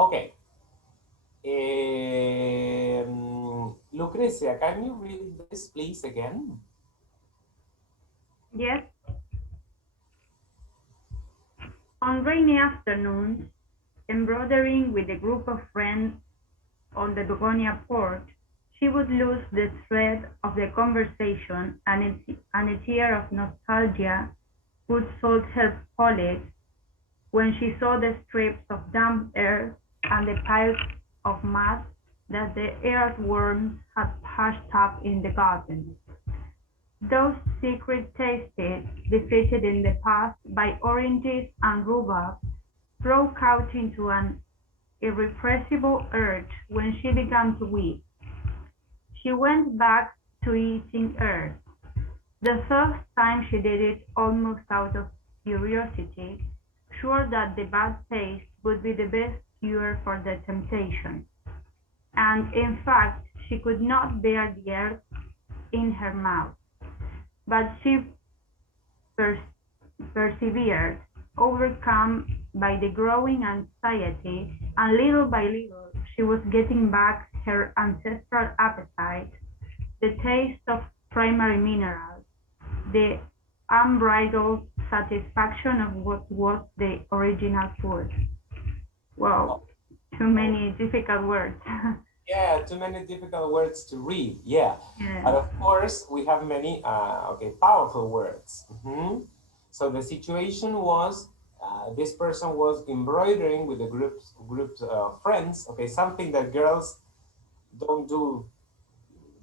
Okay. Lucrecia, can you read this please again? Yes. On rainy afternoons, embroidering with a group of friends on the Begonia porch, she would lose the thread of the conversation, and a tear of nostalgia would salt her palate when she saw the strips of damp earth and the piles of mud that the earthworms had pushed up in the garden. Those secret tastes, defeated in the past by oranges and rhubarb, broke out into an irrepressible urge when she began to weep. She went back to eating earth. The first time she did it almost out of curiosity, sure that the bad taste would be the best cure for the temptation. And in fact, she could not bear the earth in her mouth. But she pers- persevered, overcome by the growing anxiety, and little by little she was getting back her ancestral appetite, the taste of primary minerals, the unbridled satisfaction of what was the original food. Oh, Wow, too oh, many difficult words. yeah, too many difficult words to read. Yeah, but Yeah. of course we have many okay powerful words. So the situation was this person was embroidering with a group of friends. Okay, something that girls don't do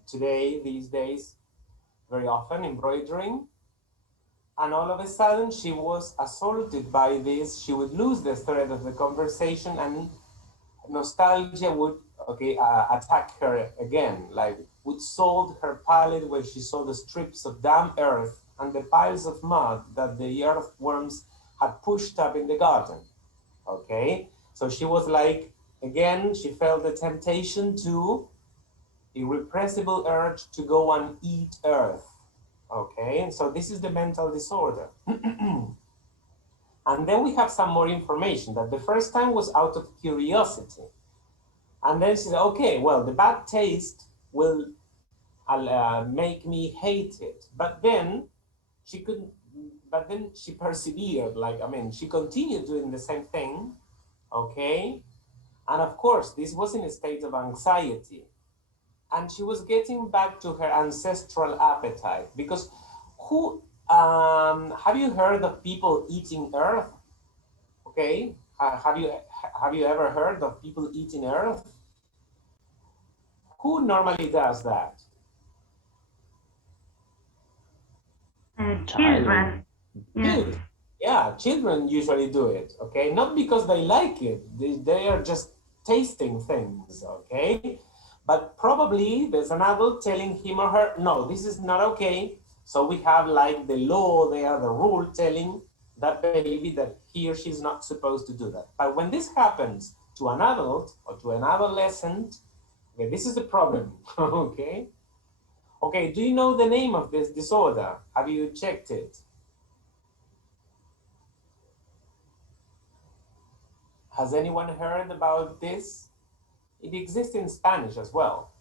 today these days very often, embroidering. And all of a sudden she was assaulted by this. She would lose the thread of the conversation, and nostalgia would attack her again, like would sold her palate when she saw the strips of damp earth and the piles of mud that the earthworms had pushed up in the garden. Okay, so she was like, again she felt the temptation to irrepressible urge to go and eat earth. Okay, so this is the mental disorder. And then we have some more information that the first time was out of curiosity. And then she said, okay, well, the bad taste will make me hate it. She couldn't, but then she persevered. Like, I mean, she continued doing the same thing. Okay. And of course, this was in a state of anxiety. And she was getting back to her ancestral appetite because who, have you heard of people eating earth? Okay. Have you ever heard of people eating earth? Who normally does that? Children. Children. Yes. Children. Yeah, children usually do it, okay? Not because they like it, they are just tasting things, okay? But probably there's an adult telling him or her, no, this is not okay. So we have like the law there, the rule telling that baby that he or she is not supposed to do that. But when this happens to an adult or to an adolescent, okay, this is the problem, okay? Okay, do you know the name of this disorder? Have you checked it? Has anyone heard about this? It exists in Spanish as well.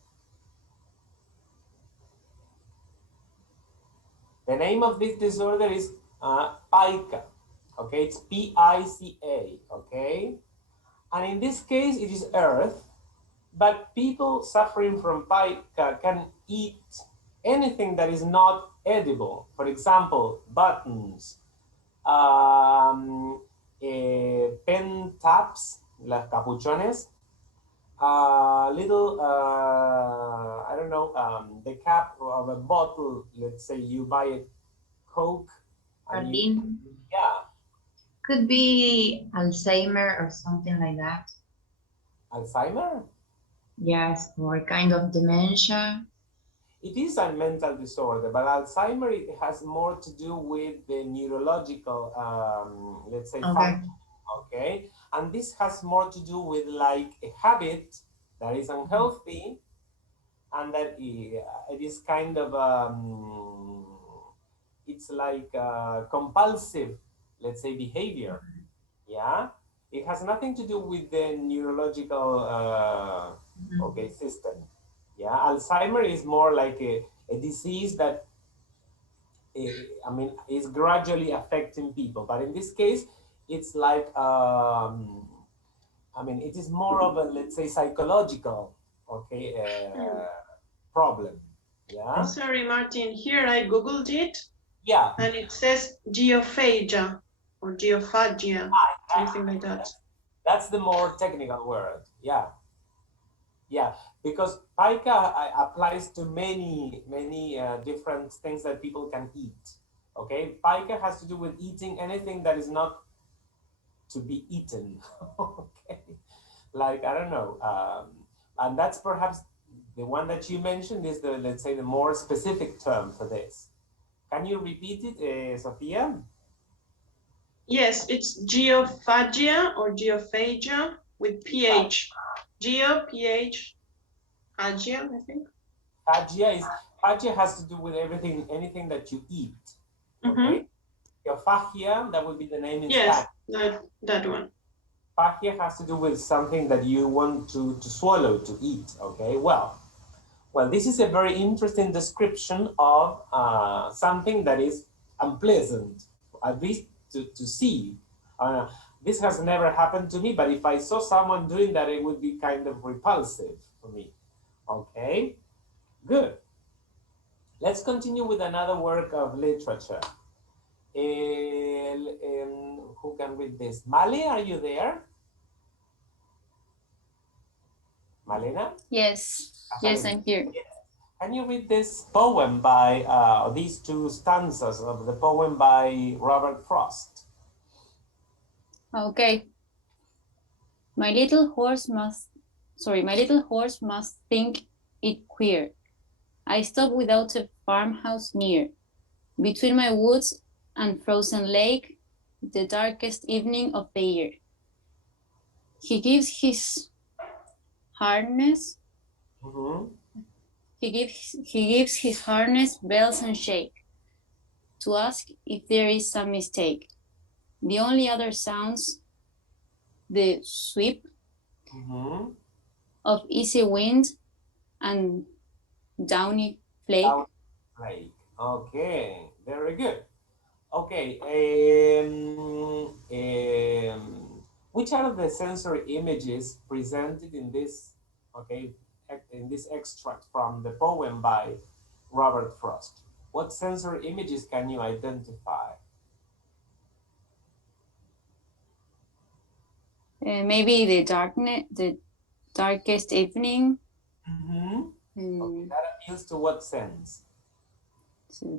The name of this disorder is pica. Okay, it's Pica. Okay, and in this case, it is earth. But people suffering from pica can eat anything that is not edible. For example, buttons, pen tabs, las capuchones, little, I don't know, the cap of a bottle. Let's say you buy a Coke and you, Sardine. yeah, Could be Alzheimer or something like that. Alzheimer. Yes, or kind of dementia. It is a mental disorder, but Alzheimer it has more to do with the neurological, let's say, Okay. function. Okay, and this has more to do with like a habit that is unhealthy and that it is kind of it's like compulsive, let's say, behavior. Yeah. It has nothing to do with the neurological Mhm. system. Yeah, Alzheimer is more like a disease that I mean is gradually affecting people, but in this case, it's like I mean it is more of a, let's say, psychological problem. Yeah, Sorry, Martin. Here I googled it, yeah. and it says geophagia or geophagia, something like that. That's the more technical word. Yeah, yeah, because pica applies to many different things that people can eat. Okay, pica has to do with eating anything that is not to be eaten. Okay, like I don't know, and that's perhaps the one that you mentioned is the, let's say, the more specific term for this. Can you repeat it, Sophia? Yes, it's geophagia or geophagia with ph. Geo, ph, phagia, I think. Phagia has to do with everything, anything that you eat. Mm-hmm. Okay, phagia, that would be the name in Yes, Spanish. that one. Phagia has to do with something that you want to swallow, to eat. Okay, well, this is a very interesting description of something that is unpleasant, at least to see. Uh, this has never happened to me, but if I saw someone doing that, it would be kind of repulsive for me. Okay, good. Let's continue with another work of literature. Who can read this? Male, are you there? Malena? Yes, yes, I'm here. Yes. Can you read this poem by, these two stanzas of the poem by Robert Frost? Okay. My little horse must, my little horse must think it queer. I stop without a farmhouse near, between my woods and frozen lake, the darkest evening of the year. He gives his harness, Mm-hmm. he gives his harness bells and shake, to ask if there is some mistake. The only other sounds the sweep Mm-hmm. of easy wind and downy flake. Down Lake. Okay, very good. Okay, which are the sensory images presented in this, okay, in this extract from the poem by Robert Frost? What sensory images can you identify? Maybe the darkest evening, Mm-hmm. Okay, um, that appeals to what sense?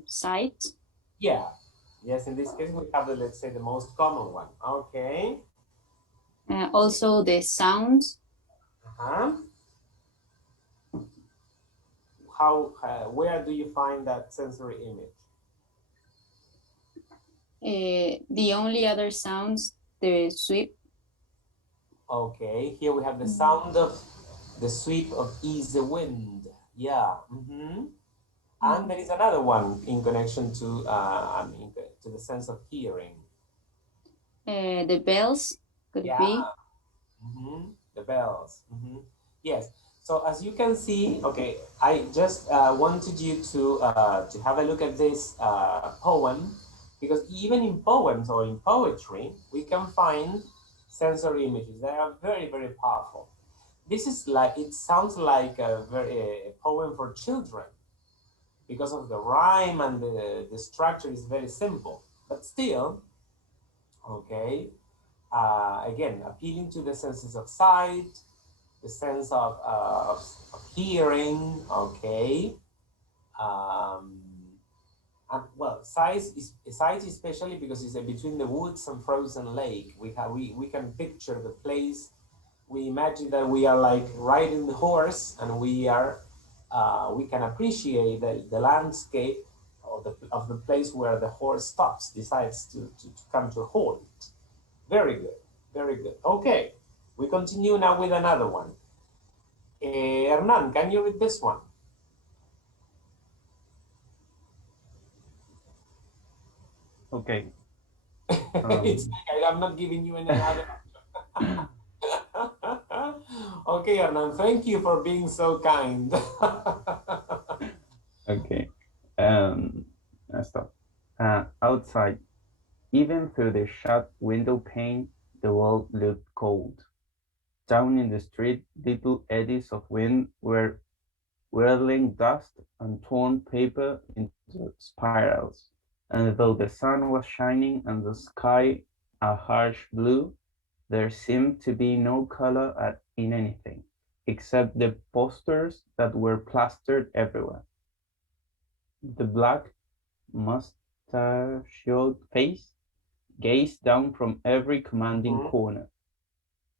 sight, Yeah. Yes, in this case, we have the, let's say, the most common one. Okay. also the sounds, Uh-huh. Where do you find that sensory image? the only other sounds the sweep. Okay, here we have the sound of the sweep of easy wind. Yeah. Mm-hmm. And there is another one in connection to, I mean, to the sense of hearing. The bells could Yeah. be. Mm-hmm. The bells. Mm-hmm. Yes. So as you can see, okay, I just wanted you to have a look at this poem, because even in poems or in poetry, we can find sensory images that are very powerful. This is like, it sounds like a poem for children because of the rhyme, and the structure is very simple, but still, okay, again, appealing to the senses of sight, the sense of hearing, okay. Um, and well, sight especially because it's between the woods and frozen lake. We can picture the place. We imagine that we are like riding the horse, and we can appreciate the landscape of the place where the horse stops, decides to come to a halt. Very good, very good. Okay, we continue now with another one. Hernan, can you read this one? Okay. It's Um, like I'm not giving you any other. Okay, Hernan, thank you for being so kind. Okay. Stop. Outside, even through the shut window pane, the world looked cold. Down in the street, little eddies of wind were whirling dust and torn paper into spirals. And though the sun was shining and the sky a harsh blue, there seemed to be no color in anything, except the posters that were plastered everywhere. The black, mustachioed face gazed down from every commanding Mhm. corner.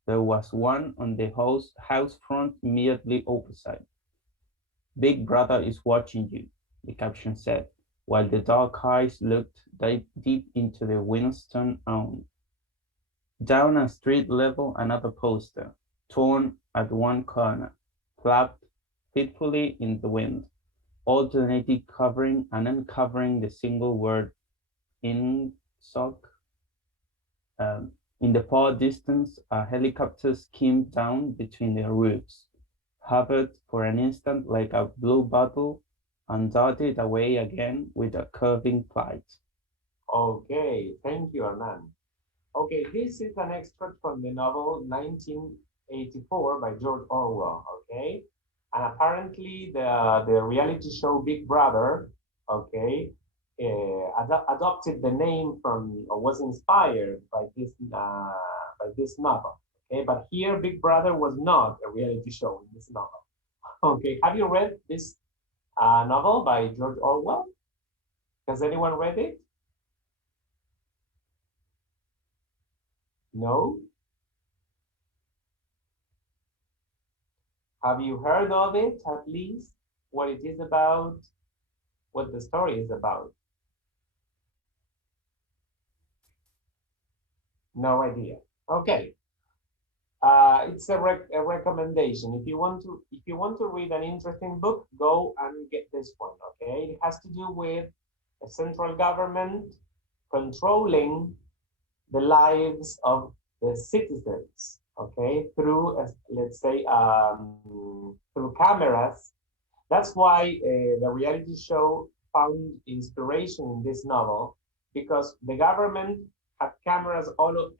There was one on the house front immediately opposite. Big Brother is watching you, the caption said, while the dark eyes looked deep into the Winston own. Down at street level, another poster, torn at one corner, flapped fitfully in the wind, alternately covering and uncovering the single word in sock. Um, in the far distance, a helicopter skimmed down between their roofs, hovered for an instant like a blue bottle, and darted away again with a curving flight. Okay, thank you, Hernan. Okay, this is an extract from the novel 1984 by George Orwell, okay? And apparently the reality show Big Brother, okay, adopted the name from, or was inspired by this novel, okay? But here, Big Brother was not a reality show in this novel. Okay, have you read this novel by George Orwell? Has anyone read it? No? Have you heard of it at least? What it is about? What the story is about? No idea. Okay. It's a recommendation. If you want to read an interesting book, go and get this one. Okay. It has to do with a central government controlling the lives of the citizens. Okay, through let's say through cameras. That's why the reality show found inspiration in this novel because the government had cameras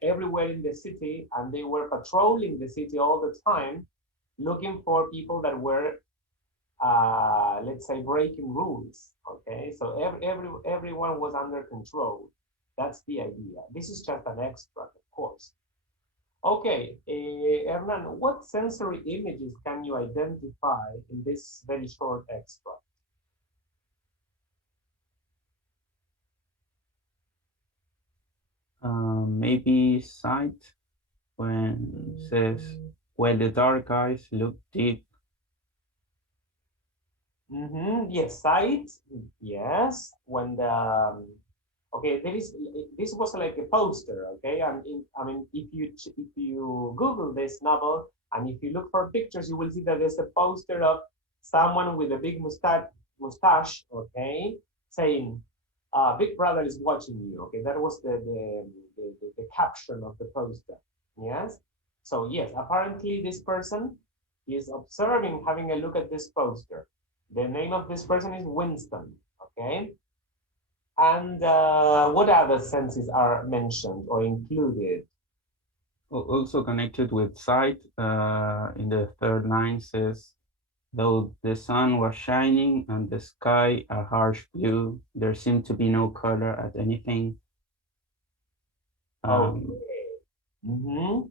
everywhere in the city and they were patrolling the city all the time looking for people that were let's say breaking rules. Okay, so everyone was under control. That's the idea. This is just an extract, of course. Okay, Hernan, what sensory images can you identify in this very short extract? Maybe sight when it says, while the dark eyes look deep. Yes, sight. Yes, when the okay, this was like a poster. Okay, I mean, if you Google this novel and if you look for pictures, you will see that there's a poster of someone with a big mustache. Okay, saying, "Big Brother is watching you." Okay, that was the caption of the poster. Yes. So yes, apparently this person is observing, having a look at this poster. The name of this person is Winston. Okay. And what other senses are mentioned or included? Also connected with sight, in the third line says, though the sun was shining and the sky a harsh blue, there seemed to be no color at anything. Okay. Mm-hmm.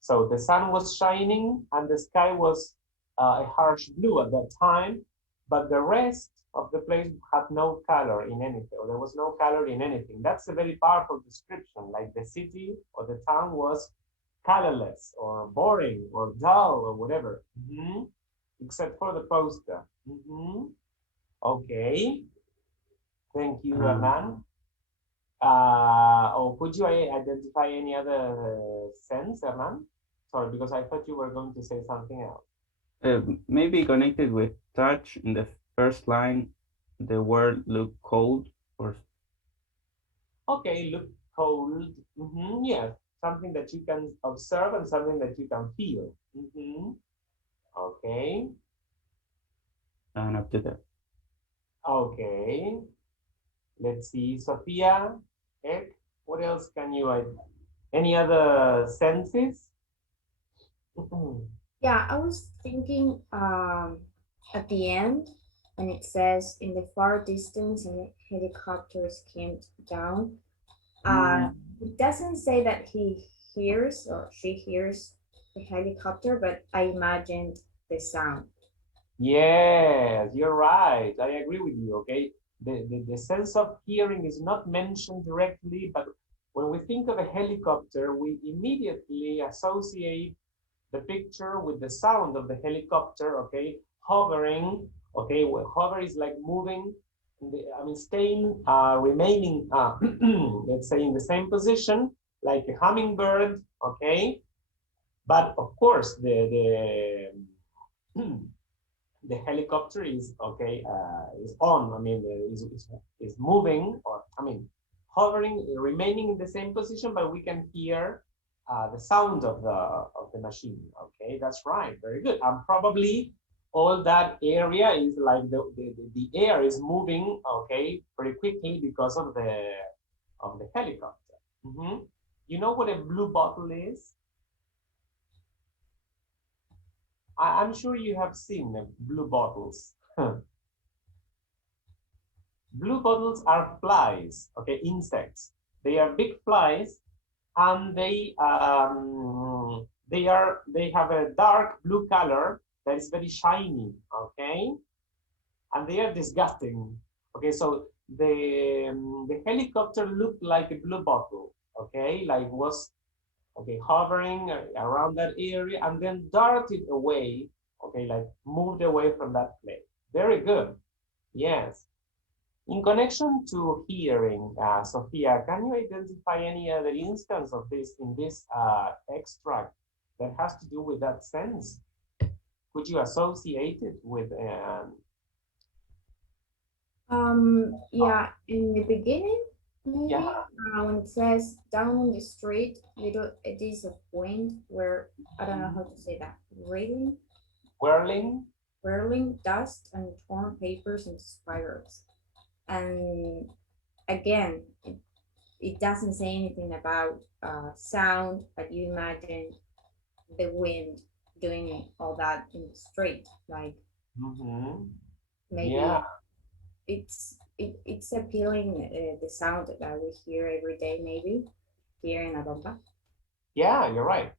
So the sun was shining and the sky was a harsh blue at that time, but the rest of the place had no color in anything, or there was no color in anything. That's a very powerful description, like the city or the town was colorless or boring or dull or whatever, except for the poster. Okay, thank you, Um, Hernan. Or could you identify any other sense, Hernan? Sorry, because I thought you were going to say something else. Maybe connected with touch in the first line, the word look cold or Okay, look cold. Yes. something that you can observe and something that you can feel. Okay. And up to that. Okay. Let's see, Sophia, Ek, what else can you, any other senses? Yeah, I was thinking at the end, and it says in the far distance, and the helicopters came down. It doesn't say that he hears or she hears the helicopter, but I imagined the sound. Yes, you're right. I agree with you, okay? The sense of hearing is not mentioned directly, but when we think of a helicopter, we immediately associate the picture with the sound of the helicopter, okay? Hovering, okay? Well, hover is like moving, I mean, staying, remaining, let's say in the same position, like a hummingbird, okay? But of course, the helicopter is okay, is on. I mean, is moving, or I mean, hovering, remaining in the same position, but we can hear the sound of the machine. Okay, that's right. Very good. And probably all that area is like the air is moving. Okay, pretty quickly because of the helicopter. You know what a blue bottle is? I'm sure you have seen blue bottles. Blue bottles are flies, okay, insects. They are big flies, and they have a dark blue color that is very shiny, okay, and they are disgusting. Okay, so the helicopter looked like a blue bottle, okay, like was okay, hovering around that area and then darted away, okay, like moved away from that place. Very good. Yes. In connection to hearing, Sophia, can you identify any other instance of this in this extract that has to do with that sense? Could you associate it with? Yeah, in the beginning, maybe Yeah. when it says down on the street, it is a point where I don't know how to say that. Railing, Whirling. whirling dust and torn papers and spirals. And again, it doesn't say anything about sound, but you imagine the wind doing all that in the street, like maybe Yeah. it's appealing, the sound that we hear every day, maybe here in Aruba. Yeah, you're right.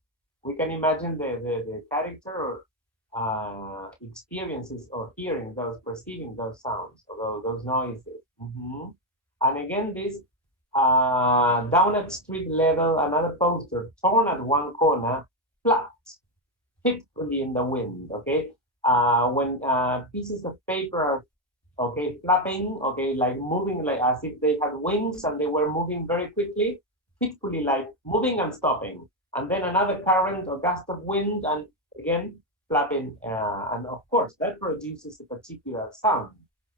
We can imagine the character or experiences or hearing those, perceiving those sounds or those noises. And again, this down at street level, another poster torn at one corner, flapped fitfully in the wind. Okay, when pieces of paper are okay flapping, okay, like moving, like as if they had wings and they were moving very quickly, fitfully, like moving and stopping, and then another current or gust of wind, and again flapping, and of course that produces a particular sound,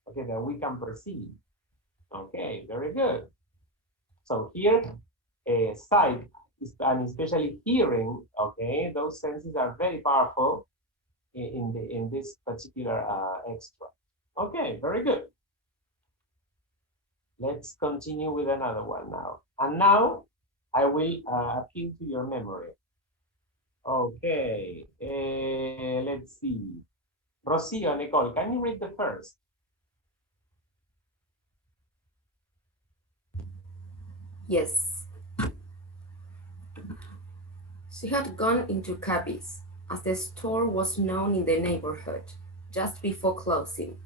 okay, that we can perceive. Okay, very good. So here, sight and especially hearing, okay, those senses are very powerful in this particular extract. Okay, very good. Let's continue with another one now. And now I will appeal to your memory. Okay, let's see. Rocio, Nicole, can you read the first? Yes. She had gone into Cabby's, as the store was known in the neighborhood, just before closing.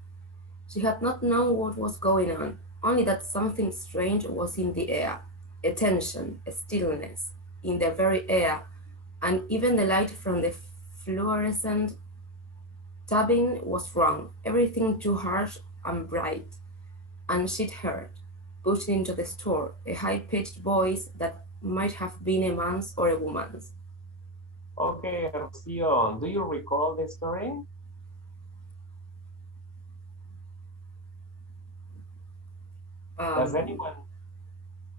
She had not known what was going on, only that something strange was in the air, a tension, a stillness, in the very air, and even the light from the fluorescent tubing was wrong, everything too harsh and bright. And she'd heard, pushed into the store, a high-pitched voice that might have been a man's or a woman's. Okay, Rocio, do you recall the story? Does Um, anyone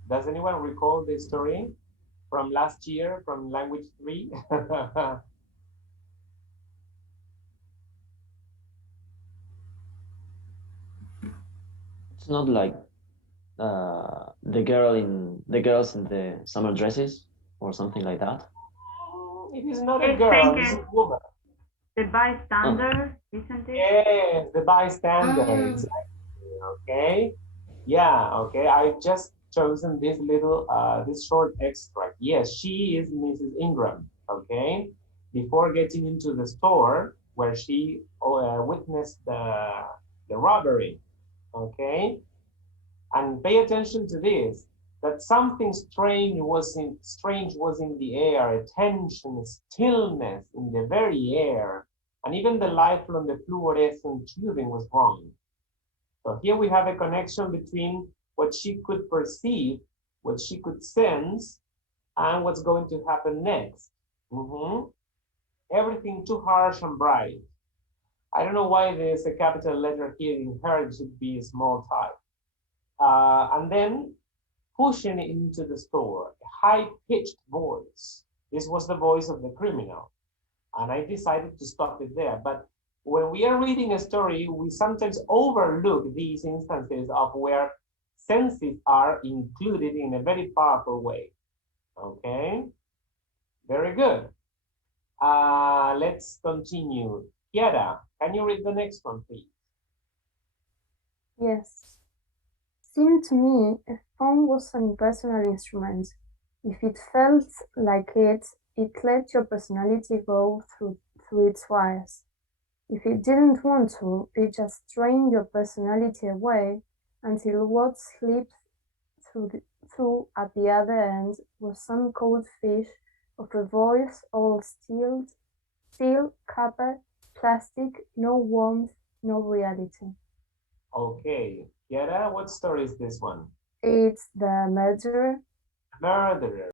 does anyone recall the story? from last year from language 3? It's not like the girls in the summer dresses or something like that. It is not a I girl, think it's a it's woman. the Oh, bystander, isn't it? Yes, the bystander, Ah, exactly. Okay. Yeah, okay. I've just chosen this little this short extract. Yes, she is Mrs. Ingram. Okay. Before getting into the store where she witnessed the robbery. Okay. And pay attention to this, that something strange was in the air, a tension, a stillness in the very air, and even the light from the fluorescent tubing was wrong. So here we have a connection between what she could perceive, what she could sense, and what's going to happen next. Mhm. Everything too harsh and bright. I don't know why there's a capital letter here in her, it should be a small type. And then pushing into the store, a high-pitched voice. This was the voice of the criminal. And I decided to stop it there. But when we are reading a story, we sometimes overlook these instances of where senses are included in a very powerful way. Okay, very good. Let's continue. Kiara, can you read the next one, please? Yes. Seemed to me a phone was an impersonal instrument. If it felt like it let your personality go through its wires. If it didn't want to, it just drained your personality away until what slipped through at the other end was some cold fish of a voice all steel, copper, plastic, no warmth, no reality. Okay, Kiara, what story is this one? It's the murderer. Murderer.